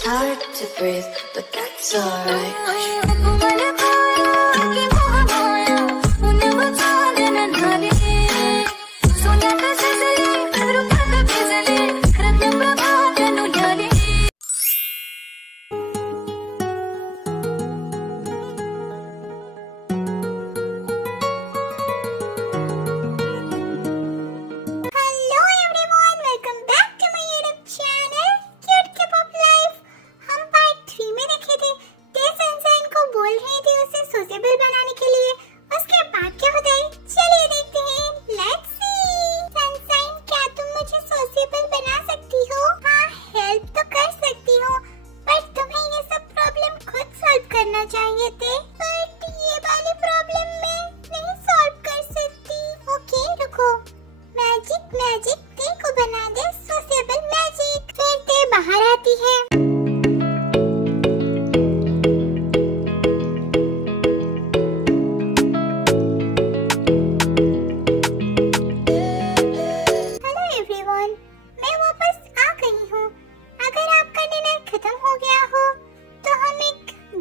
It's hard to breathe, but that's alright.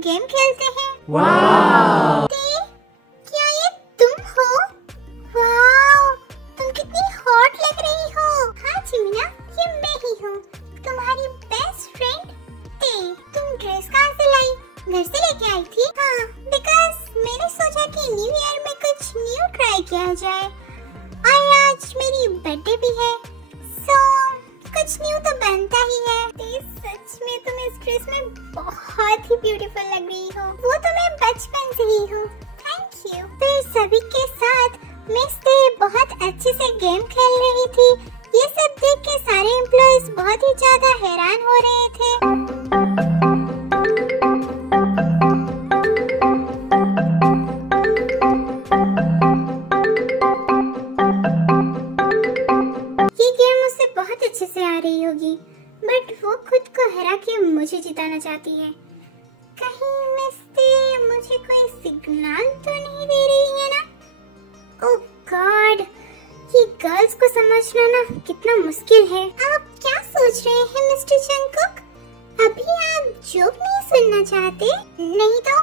Game खेलते हैं। वाव! क्या ये तुम हो? वाव, तुम कितनी हॉट लग रही हो। हाँ चिमिना, ये मैं ही हूँ, तुम्हारी बेस्ट फ्रेंड ते। तुम ड्रेस कहाँ से लाई? घर से लेके आई थी? हाँ, बिकॉज मैंने सोचा कि न्यू ईयर में कुछ न्यू ट्राई किया जाए और आज मेरी बर्थडे भी है, सो कुछ न्यू तो बनता ही है। सच में तुम इस ड्रेस में बहुत ही ब्यूटीफुल लग रही हो। वो तो मैं बचपन से ही हूँ। Thank you. फिर सभी के साथ मिस डे बहुत अच्छे से गेम खेल रही थी। ये सब देख के सारे एम्प्लॉइज बहुत ही ज्यादा हैरान हो रहे थे। ये गेम उससे बहुत अच्छे से आ रही होगी, बट वो खुद को हरा के मुझे जिताना चाहती है। कहीं मिस्टे मुझे कोई सिग्नल तो नहीं दे रही है ना? ओह गॉड, ये गर्ल्स को समझना ना कितना मुश्किल है। आप क्या सोच रहे हैं मिस्टर जंगकुक? अभी आप जोक नहीं सुनना चाहते? नहीं तो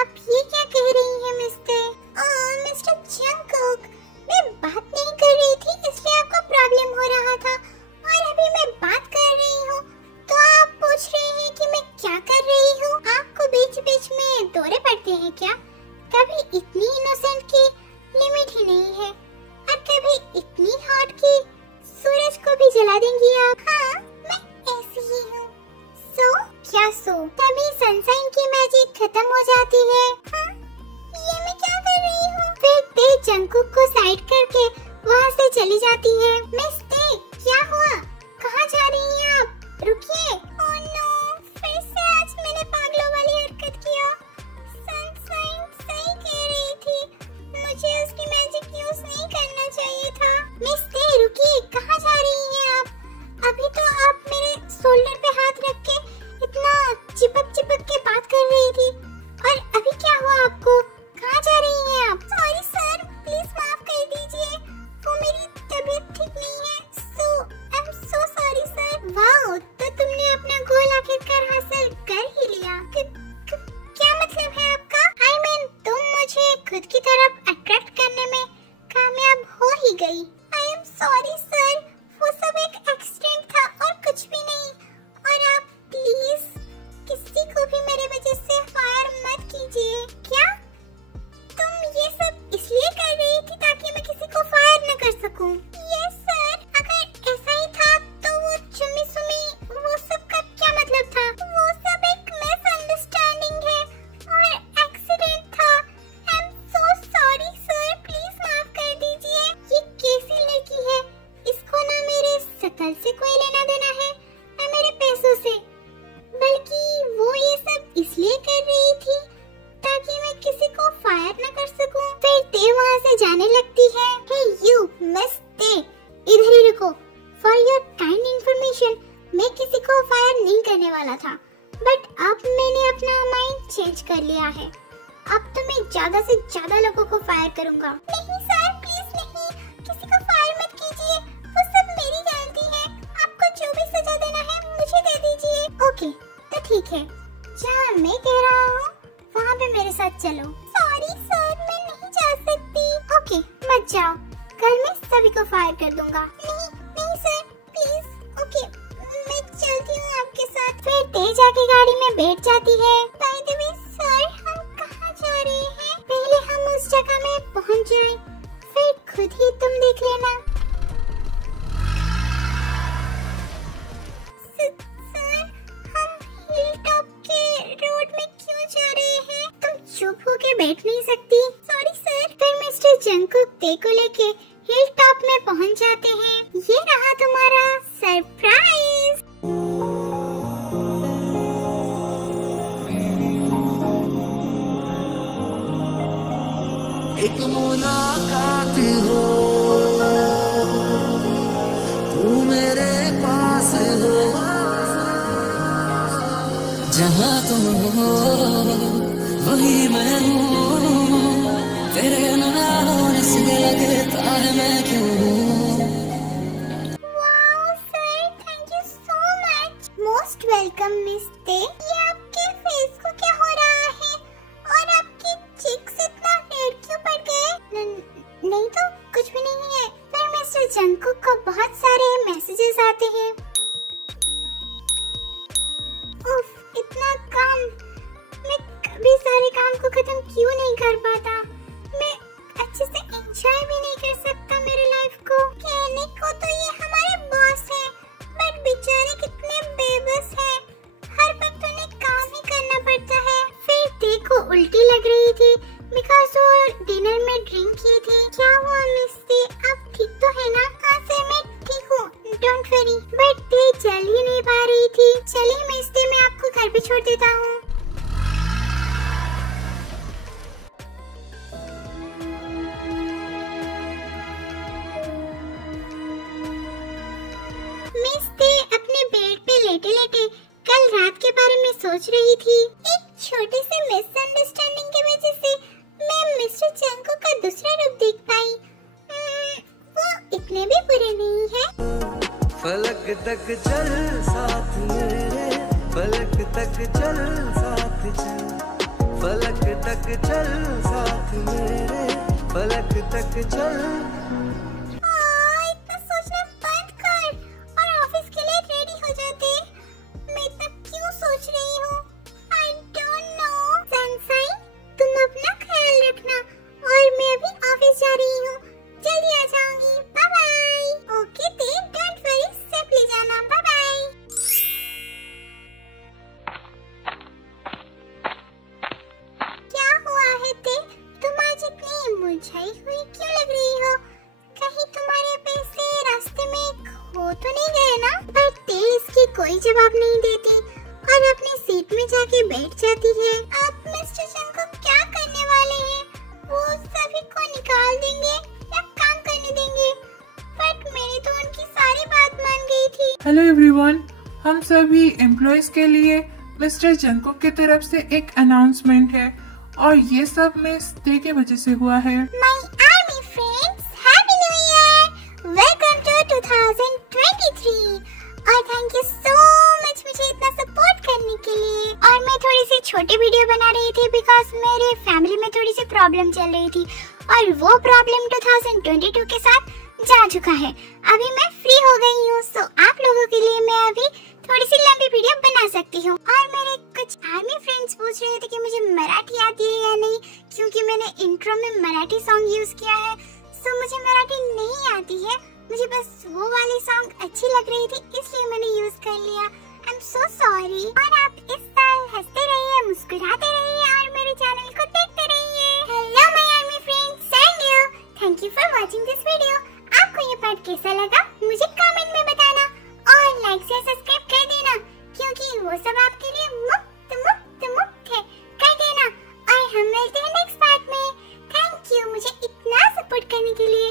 आप ये क्या कह रही हैं मिस्टर? ओह मिस्टर जंगकुक, मैं बात नहीं कर रही थी इसलिए आपको प्रॉब्लम हो रहा था, और अभी मैं बात कर रही हूँ तो आप पूछ रहे हैं कि मैं क्या कर रही हूँ? आपको बीच बीच में दौरे पड़ते हैं क्या? कभी इतनी इनोसेंट की लिमिट ही नहीं है, और कभी इतनी हॉट की सूरज को भी जला देंगी आप। हाँ, मैं ऐसी ही हूँ। सो क्या सो? तभी सनशाइन की मैजिक खत्म हो जाती है। हाँ, ये मैं क्या कर रही हूँ? फिर ते जंगकुक को साइड करके वहाँ से चली जाती है। मिस ते, क्या हुआ? कहाँ जा रही हैं आप? रुकिए। ओह नो, फिर से आज मैंने पागलों वाली हरकत किया। सनशाइन सही कह रही थी, मुझे उसकी मैजिक यूज नहीं करना चाहिए था। मिस ते रुकिए, कहाँ जा रही हैं आप? अभी तो आप मेरे शोल्डर पे हाथ रख के इतना चिपक चिपक के बात कर रही थी, और अभी क्या हुआ आपको? कहाँ जा रही हैं आप? सॉरी सर, प्लीज माफ कर दीजिए, वो मेरी तबीयत ठीक नहीं है। So I am so sorry sir. Wow, तो तुमने अपना गोल आखिरकार हासिल कर ही लिया। क्या मतलब है आपका? आई मीन तुम मुझे खुद की तरफ अट्रैक्ट करने में कामयाब हो ही गई। आई एम सॉरी सर, वो सब एक एक्सीडेंट था और कुछ भी नहीं। और आप प्लीज किसी को भी मेरे वजह से फायर मत कीजिए। क्या तुम ये सब इसलिए कर रही थी ताकि मैं किसी को फायर न कर सकूं? यस सर, अगर ऐसा ही था तो वो चुम्मी सुमी वो सब का क्या मतलब था? वो सब एक मिसअंडरस्टैंडिंग है और एक्सीडेंट था। आई am so sorry sir, please माफ कर दीजिए। ये कैसी लड़की है? इसको ना मेरे शकल से कोई लेना देना है ना मेरे पैसों से, बल्कि वो ये सब इसलिए कर रही थी ताकि मैं किसी को फायर न कर सकूं। फिर ते वहाँ से जाने लगती है। हे यू मिस ते, इधर ही रुको। फॉर योर काइंड इंफॉर्मेशन, मैं किसी को फायर नहीं करने वाला था, बट अब मैंने अपना माइंड चेंज कर लिया है। अब तो मैं ज्यादा से ज्यादा लोगों को फायर करूंगा। नहीं सर, प्लीज नहीं, किसी को फायर मत कीजिए, वो सब मेरी गलती है। आपको जो भी सजा देना है मुझे दे दीजिए। ओके, तो ठीक है, जहाँ मैं कह रहा हूँ वहाँ पे मेरे साथ चलो। सॉरी सर, मैं नहीं जा सकती। ओके, मत जाओ, कल मैं सभी को फायर कर दूंगा। नहीं नहीं सर, प्लीज। ओके, मैं चलती हूँ आपके साथ। फिर तेज आके गाड़ी में बैठ जाती है। बाय द वे सर, हम कहाँ जा रहे हैं? पहले हम उस जगह में पहुँच जाएं, फिर खुद ही तुम देख लेना। चुप होके बैठ नहीं सकती। Sorry sir. फिर मिस्टर जंगकुक ते को लेके हिल टॉप में पहुंच जाते हैं। ये रहा तुम्हारा सरप्राइज। एक मुलाकात हो, तू मेरे पास हो, जहाँ तुम हो वही मैं हूँ, तेरे ना होने से लगता है मैं क्यों हूँ। Wow sir, thank you so much. Most welcome miss ते। ये आपके फेस को क्या हो रहा है और आपकी चिक्स इतना रेड क्यों पड़ गए? नहीं तो कुछ भी नहीं है। फिर मिस्टर जंगकुक को बहुत सारे मैसेजेस आते हैं। उफ, इतना काम, मैं कभी सारे काम को खत्म क्यों नहीं कर पाता? मैं अच्छे से एंजॉय भी नहीं कर सकता मेरे लाइफ को। कहने को तो ये हमारे बॉस है, बट बेचारे कितने बेबस हैं। हर वक्त उन्हें काम ही करना पड़ता है। फिर देखो उल्टी लग रही थी बिकॉज वो डिनर में ड्रिंक की थी। क्या हुआ मिस ते, आप ठीक तो है ना? हाँ सर, मैं ठीक हूँ, डोंट वरी। बट ते चल ही नहीं पा रही थी। चलिए मिस ते, मैं आपको घर पे छोड़ देता हूँ। मिस ते अपने बेड पे लेटे लेटे कल रात के बारे में सोच रही थी। एक छोटे से मिसअंडरस्टैंडिंग की वजह से मैं मिस्टर जंगकुक का दूसरा रूप देख पाई। वो इतने भी बुरे नहीं है। फलक तक चल साथ मेरे, फलक तक चल साथ चल, फलक तक चल साथ मेरे, फलक तक चल। इतना सोचना बंद कर और ऑफिस के लिए रेडी हो जाते। मैं इतना क्यों सोच रही हूँ? I don't know. सनशाइन, तुम अपना ख्याल रखना और मैं अभी ऑफिस जा रही हूँ, जल्दी आ जाऊंगी। Bye bye. ओके ते, डोंट वरी, सेफली जाना। Bye bye. क्या हुआ है ते, तुम आज इतनी मुरझाई हुई क्यों लग रही हो? कहीं तुम्हारे पैसे रास्ते में खो तो नहीं गए ना? पर ते इसकी कोई जवाब नहीं देती और अपनी सीट में जाके बैठ जाती है। अब मिस्टर जंगकुक क्या करने वाले हैं? वो सभी को निकाल देंगे या काम करने देंगे? बट मैंने तो उनकी सारी बात मान गई थी। हेलो एवरीवन, हम सभी एम्प्लॉयज के लिए मिस्टर जंगकुक की तरफ से एक अनाउंसमेंट है और ये सब मिस ते के वजह से हुआ है। My army friends, Happy New Year! Welcome to 2023 और थैंक यू सो मच मुझे इतना सपोर्ट करने के लिए। और मैं थोड़ी सी छोटी वीडियो बना रही थी बिकॉज मेरे फैमिली में थोड़ी सी प्रॉब्लम चल रही थी और वो प्रॉब्लम 2022 के साथ जा चुका है। अभी मैं फ्री हो गई हूँ, सो आप लोगों के लिए मैं अभी थोड़ी सी लंबी वीडियो बना सकती हूँ। और मेरे कुछ आर्मी फ्रेंड्स पूछ रहे थे कि मुझे मराठी आती है या नहीं, क्योंकि मैंने इंट्रो में मराठी सॉन्ग यूज किया है। सो मुझे मराठी नहीं आती है, मुझे बस वो वाली सॉन्ग अच्छी लग रही थी इसलिए मैंने यूज कर लिया। आई एम सो सॉरी। और आप इस साल हंसते रहिए, मुस्कुराते रहिए और मेरे चैनल को देखते रहिए। Hello my army friends, thank you for watching this video. आपको ये पार्ट कैसा लगा मुझे कमेंट में बताना और लाइक से सब्सक्राइब कर देना, क्योंकि वो सब आपके लिए मुफ्त मुफ्त मुफ्त है। कर देना और हम मिलते हैं नेक्स्ट पार्ट में। थैंक यू मुझे इतना सपोर्ट करने के लिए।